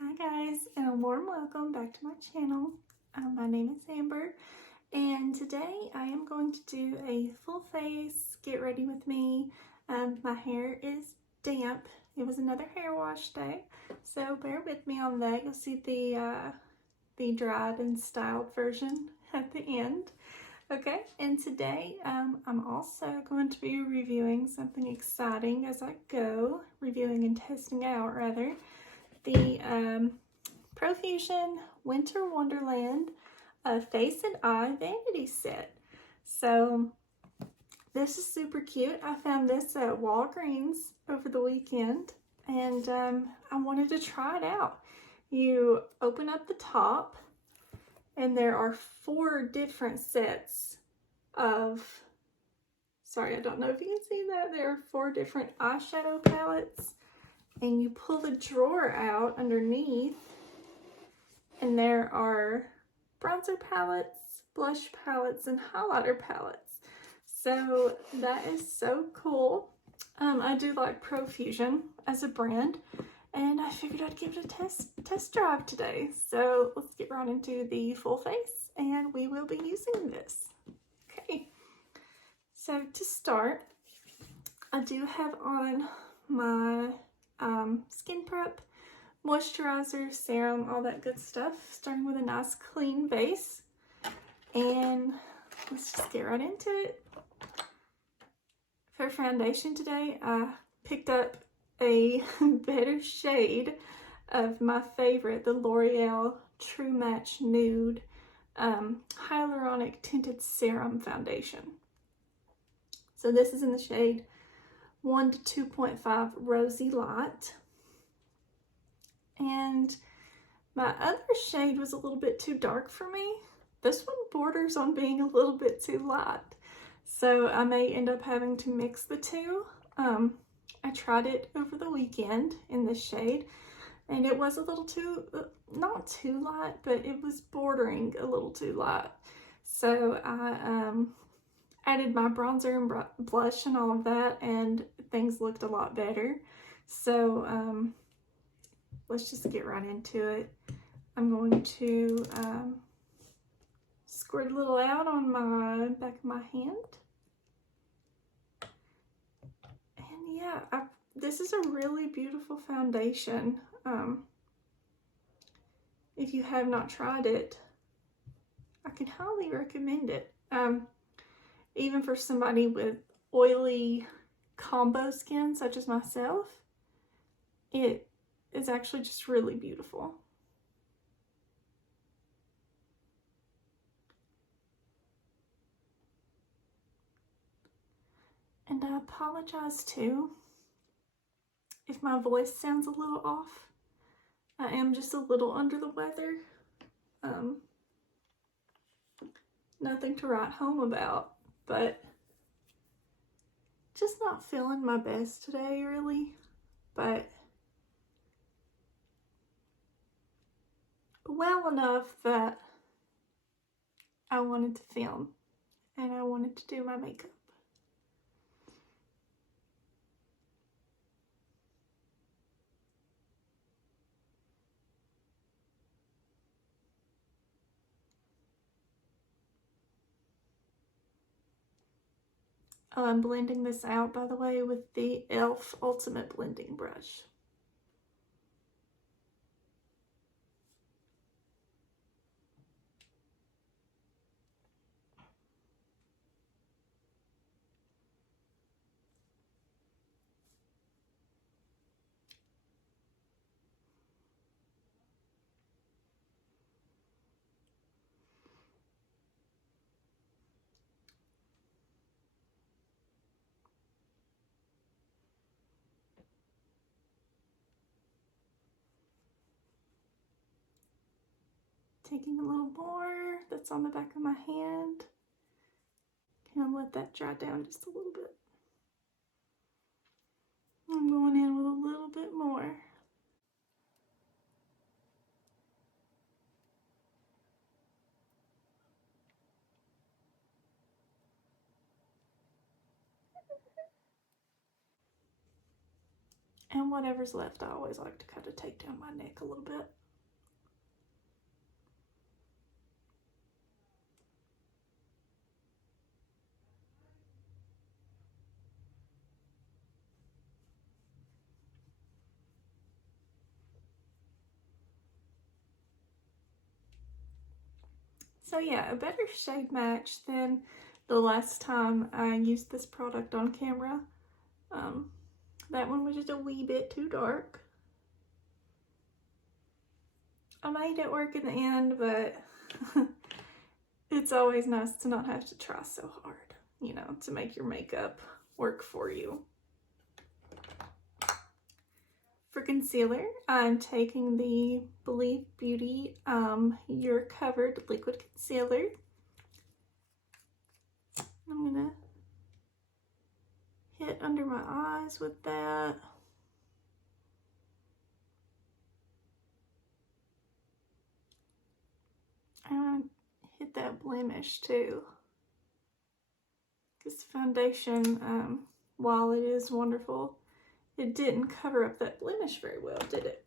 Hi guys, and a warm welcome back to my channel. My name is Amber, and today I am going to do a full face get ready with me. My hair is damp. It was another hair wash day, so bear with me on that. You'll see the dried and styled version at the end. Okay, and today I'm also going to be reviewing something exciting as I go, reviewing and testing out rather, the Profusion Winter Wonderland Face and Eye Vanity Set. So this is super cute. I found this at Walgreens over the weekend, and I wanted to try it out. You open up the top, and there are 4 different sets of, sorry, I don't know if you can see that. There are 4 different eyeshadow palettes, and you pull the drawer out underneath, and there are bronzer palettes, blush palettes, and highlighter palettes. So that is so cool. I do like Profusion as a brand, and I figured I'd give it a test drive today. So let's get right into the full face, and we will be using this. Okay, so to start, I do have on my skin prep, moisturizer, serum, all that good stuff, starting with a nice clean base. And let's just get right into it. For foundation today, I picked up a better shade of my favorite, the L'Oreal True Match Nude Hyaluronic Tinted Serum Foundation. So this is in the shade 1 to 2.5 Rosy Light. And my other shade was a little bit too dark for me. This one borders on being a little bit too light. So I may end up having to mix the two. I tried it over the weekend in this shade, and it was a little too, not too light, but it was bordering a little too light. So I added my bronzer and blush and all of that, and things looked a lot better. So let's just get right into it. I'm going to squirt a little out on my back of my hand. And yeah, this is a really beautiful foundation. If you have not tried it, I can highly recommend it. Even for somebody with oily combo skin such as myself, it is actually just really beautiful. And I apologize too if my voice sounds a little off. I am just a little under the weather. Nothing to write home about, but just not feeling my best today, really. But well enough that I wanted to film and I wanted to do my makeup. Oh, I'm blending this out, by the way, with the e.l.f. Ultimate Blending Brush. Taking a little more that's on the back of my hand. Kind of let that dry down just a little bit. I'm going in with a little bit more. And whatever's left, I always like to kind of take down my neck a little bit. So yeah, a better shade match than the last time I used this product on camera. That one was just a wee bit too dark. I made it work in the end, but it's always nice to not have to try so hard, you know, to make your makeup work for you. For concealer, I'm taking the Believe Beauty You're Covered Liquid Concealer. I'm gonna hit under my eyes with that. I'm gonna hit that blemish too. This foundation, while it is wonderful, it didn't cover up that blemish very well, did it?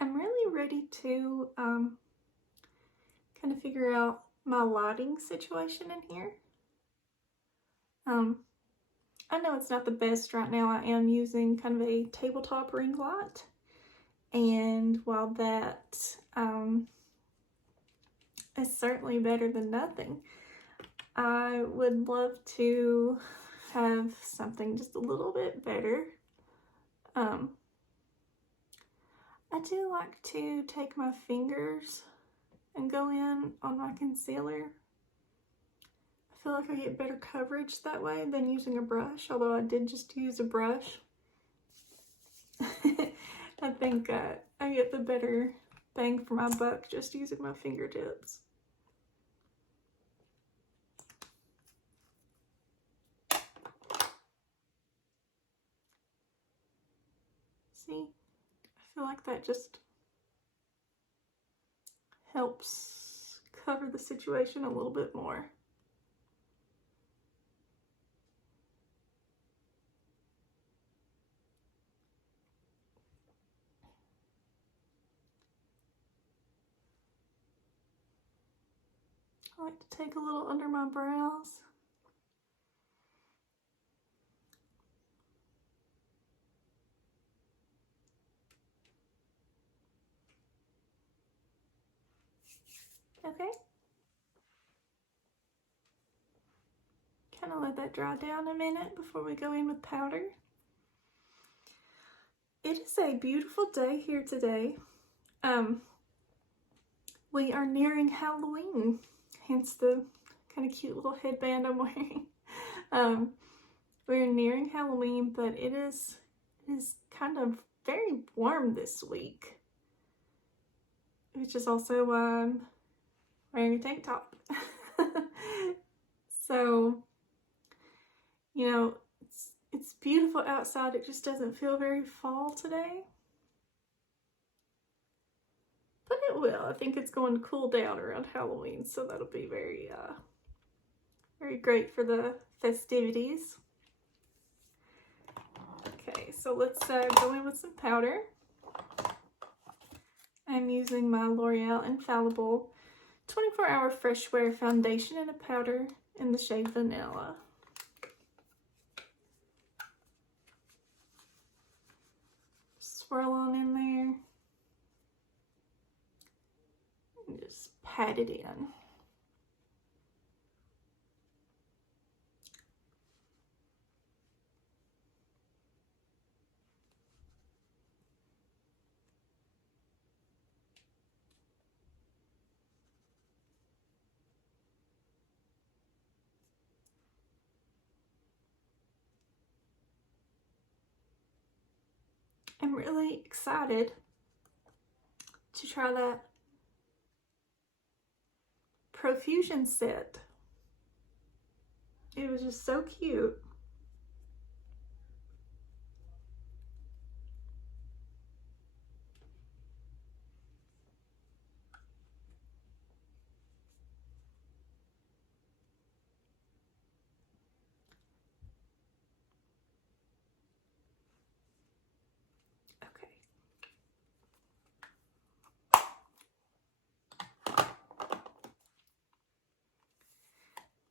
I'm really ready to kind of figure out my lighting situation in here. I know it's not the best right now. I am using kind of a tabletop ring light, and while that is certainly better than nothing, I would love to have something just a little bit better. I do like to take my fingers and go in on my concealer. I feel like I get better coverage that way than using a brush, although I did just use a brush. I think I get the better bang for my buck just using my fingertips. See? I feel like that just helps cover the situation a little bit more. I like to take a little under my brows. Okay. Kind of let that dry down a minute before we go in with powder. It is a beautiful day here today. We are nearing Halloween, hence the kind of cute little headband I'm wearing. We're nearing Halloween, but it is kind of very warm this week, which is also why I'm wearing a tank top. So, you know, it's beautiful outside. It just doesn't feel very fall today. But it will. I think it's going to cool down around Halloween, so that'll be very, very great for the festivities. Okay, so let's go in with some powder. I'm using my L'Oreal Infallible 24-Hour Fresh Wear Foundation in a powder in the shade Vanilla. Swirl on in there. And just pat it in. really excited to try that Profusion set. It was just so cute. Okay.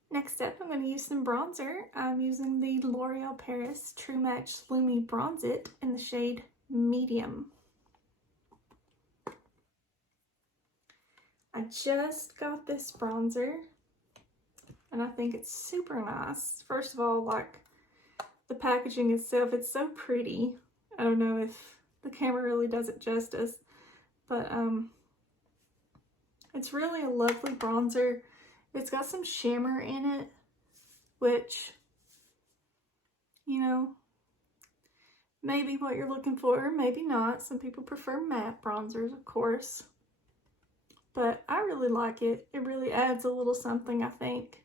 Next up, I'm going to use some bronzer. I'm using the L'Oreal Paris True Match Lumi Bronze It in the shade Medium. I just got this bronzer and I think it's super nice. First of all, like the packaging itself, it's so pretty. I don't know if the camera really does it justice, but it's really a lovely bronzer. It's got some shimmer in it, which, you know, maybe what you're looking for, maybe not. Some people prefer matte bronzers, of course, but I really like it. It really adds a little something, I think,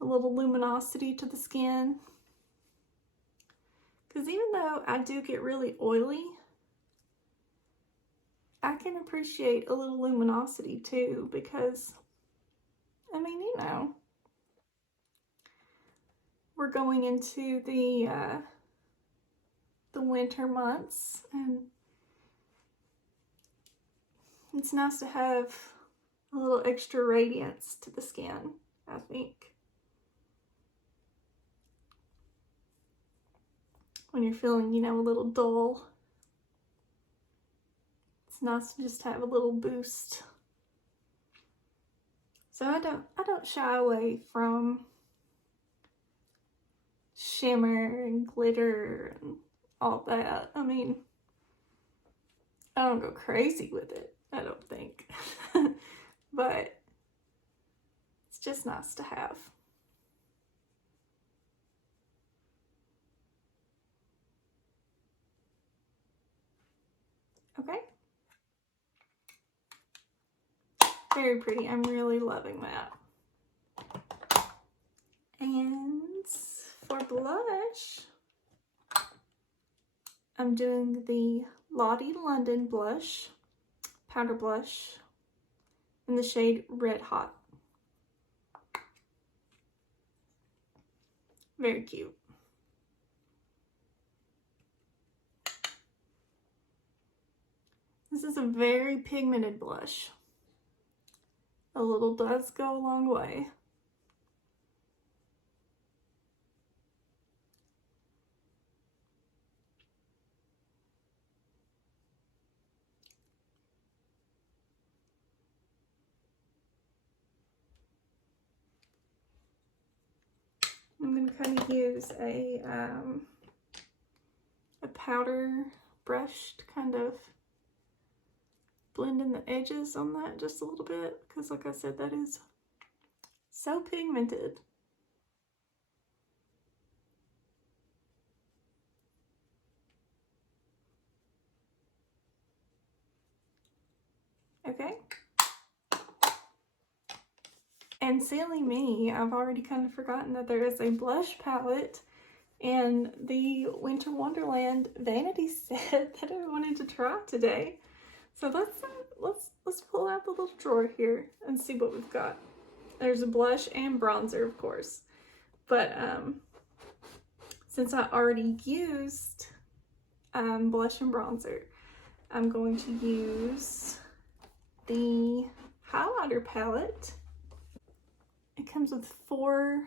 a little luminosity to the skin. Because even though I do get really oily, I can appreciate a little luminosity too, because, I mean, you know, we're going into the winter months, and it's nice to have a little extra radiance to the skin, I think. When you're feeling, you know, a little dull, it's nice to just have a little boost. So I don't shy away from shimmer and glitter and all that. I mean, I don't go crazy with it, I don't think. But it's just nice to have. Okay. Very pretty. I'm really loving that. And for blush, I'm doing the Lottie London blush, powder blush, in the shade Red Hot. Very cute. This is a very pigmented blush. A little does go a long way. I'm going to kind of use a powder brush to kind of blend in the edges on that just a little bit, because like I said, that is so pigmented. Okay. And silly me, I've already kind of forgotten that there is a blush palette in the Winter Wonderland vanity set that I wanted to try today. So let's pull out the little drawer here and see what we've got. There's a blush and bronzer, of course, but since I already used blush and bronzer, I'm going to use the highlighter palette. It comes with 4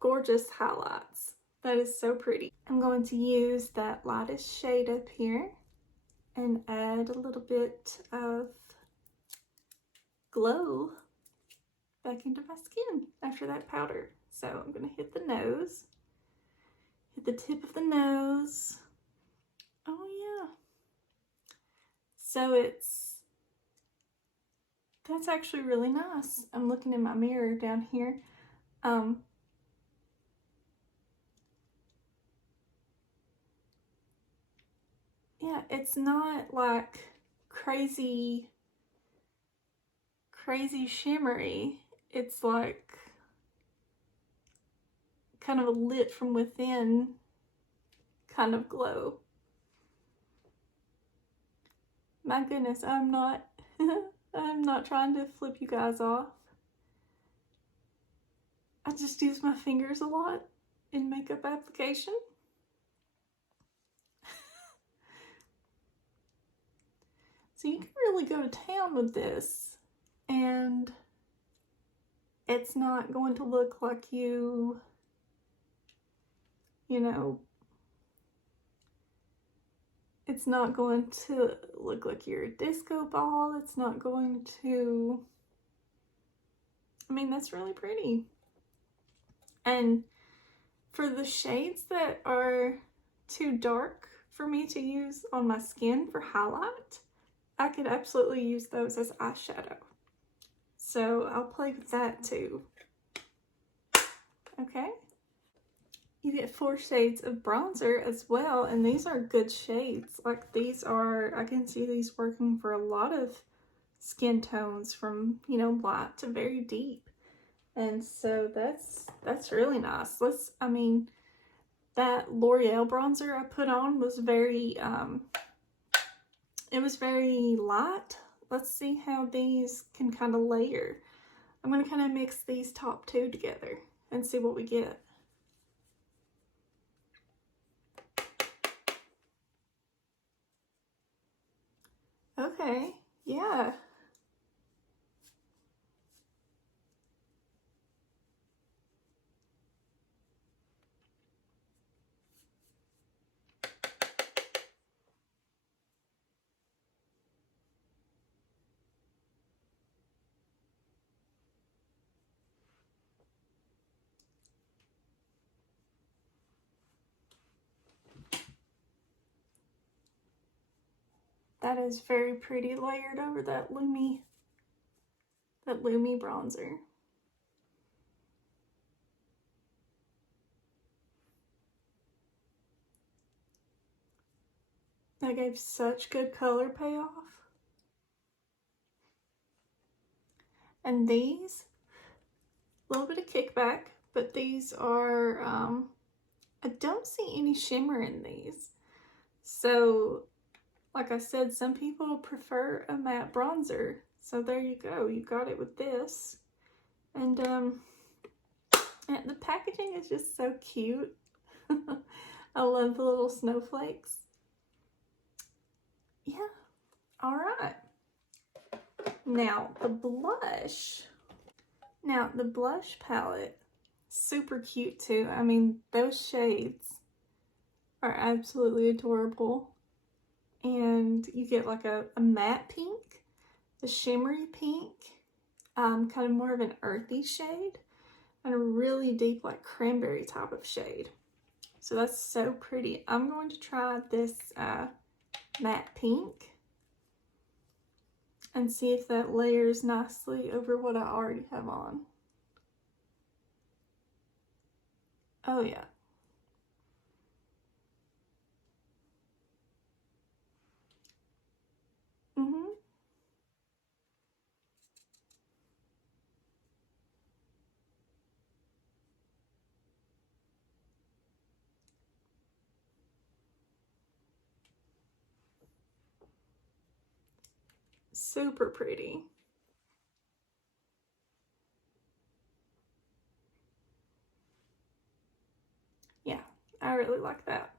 gorgeous highlights. That is so pretty. I'm going to use that lightest shade up here and add a little bit of glow back into my skin after that powder. So I'm going to hit the nose, hit the tip of the nose. Oh yeah. So that's actually really nice. I'm looking in my mirror down here. yeah, it's not like crazy shimmery. It's like kind of a lit from within kind of glow. My goodness, I'm not I'm not trying to flip you guys off. I just use my fingers a lot in makeup application. So you can really go to town with this, and it's not going to look like you know, it's not going to look like you're a disco ball. It's not going to, I mean, that's really pretty. And for the shades that are too dark for me to use on my skin for highlight, I could absolutely use those as eyeshadow. So I'll play with that too. Okay. You get 4 shades of bronzer as well, and these are good shades. Like, these are, I can see these working for a lot of skin tones from, you know, light to very deep. And so that's really nice. I mean, that L'Oreal bronzer I put on was very, it was very light. Let's see how these can kind of layer. I'm going to kind of mix these top 2 together and see what we get. Okay, yeah. That is very pretty layered over that Lumi bronzer. That gave such good color payoff. And these, a little bit of kickback, but these are, I don't see any shimmer in these. So, like I said, some people prefer a matte bronzer. So there you go, you got it with this. And the packaging is just so cute. I love the little snowflakes. Yeah, all right. Now the blush. Now the blush palette, super cute too. I mean, those shades are absolutely adorable. And you get like a matte pink, a shimmery pink, kind of more of an earthy shade, and a really deep like cranberry type of shade. So that's so pretty. I'm going to try this matte pink and see if that layers nicely over what I already have on. Oh yeah. Super pretty. Yeah, I really like that.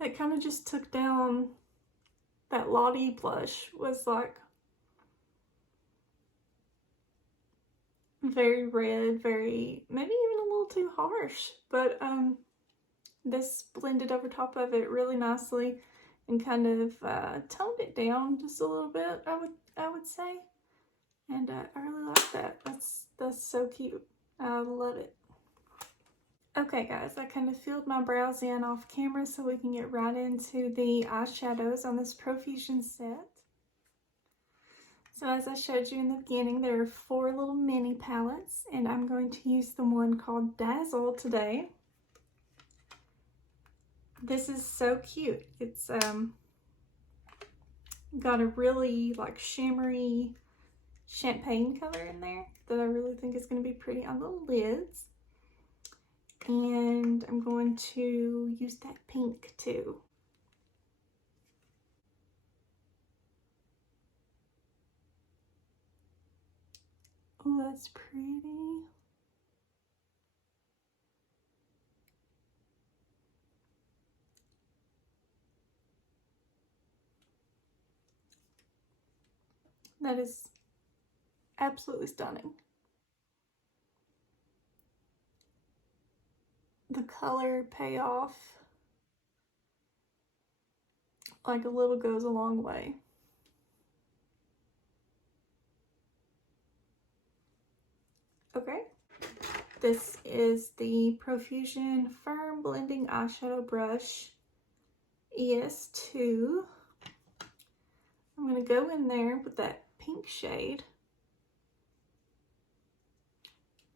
It kind of just took down that Lottie blush, was like very red, very, maybe even a little too harsh, but this blended over top of it really nicely and kind of toned it down just a little bit, I would say. And I really like that. That's so cute. I love it. Okay guys, I kind of filled my brows in off camera so we can get right into the eyeshadows on this Profusion set. So as I showed you in the beginning, there are 4 little mini palettes, and I'm going to use the one called Dazzle today. This is so cute. It's got a really like shimmery champagne color in there that I really think is going to be pretty on the lids. And I'm going to use that pink too. Oh, that's pretty. That is absolutely stunning. The color payoff, like a little goes a long way. Okay, this is the Profusion Firm Blending Eyeshadow Brush ES2. I'm going to go in there with that pink shade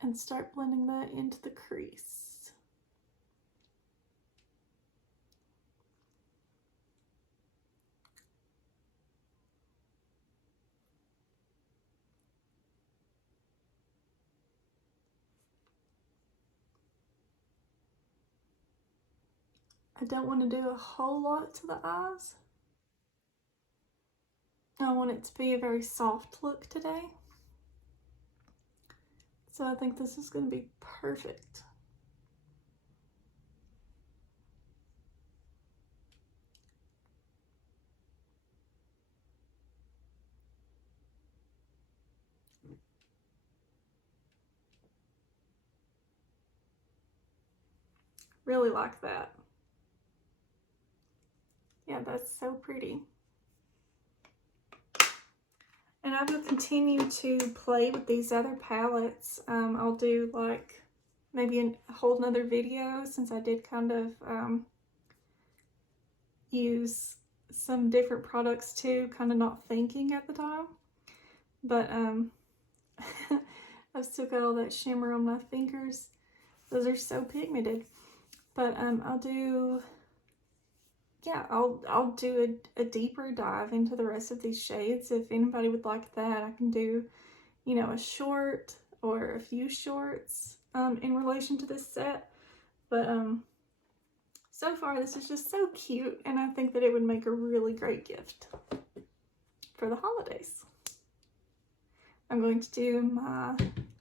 and start blending that into the crease. I don't want to do a whole lot to the eyes. I want it to be a very soft look today. So I think this is going to be perfect. Really like that. Yeah, that's so pretty. And I will continue to play with these other palettes. I'll do like maybe a whole nother video, since I did kind of use some different products too, kind of not thinking at the time. But I've still got all that shimmer on my fingers. Those are so pigmented. But I'll do, yeah, I'll do a deeper dive into the rest of these shades. If anybody would like that, I can do, you know, a short or a few shorts in relation to this set. But so far this is just so cute, and I think that it would make a really great gift for the holidays. I'm going to do my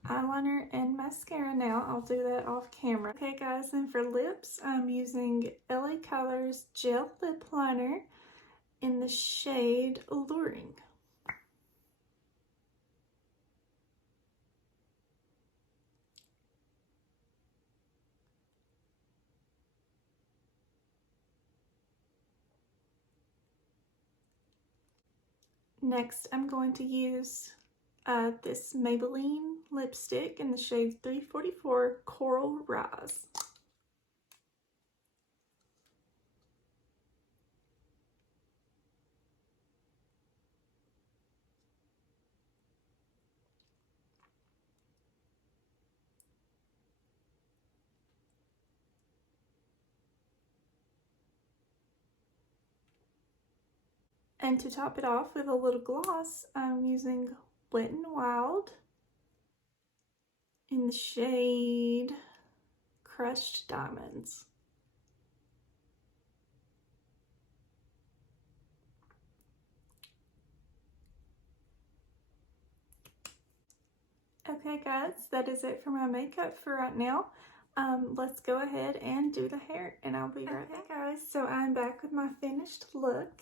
eyeliner and mascara now. I'll do that off camera. Okay guys, and for lips, I'm using LA Colors Gel Lip Liner in the shade Alluring. Next, I'm going to use this Maybelline lipstick in the shade 344 Coral Rise. And to top it off with a little gloss, I'm using Wet n Wild in the shade Crushed Diamonds. Okay guys, that is it for my makeup for right now. Let's go ahead and do the hair, and I'll be right back. Guys, so I'm back with my finished look.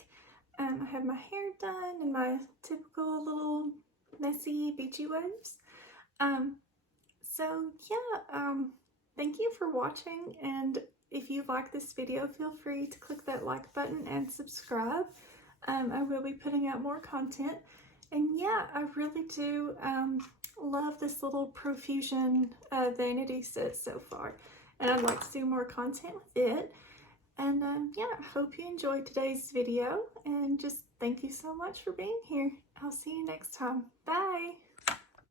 I have my hair done in my typical little messy beachy waves. So yeah, thank you for watching, and if you like this video, feel free to click that like button and subscribe. I will be putting out more content, and yeah, I really do love this little Profusion vanity set so far, and I'd like to do more content with it. And yeah, I hope you enjoyed today's video, and just thank you so much for being here. I'll see you next time. Bye!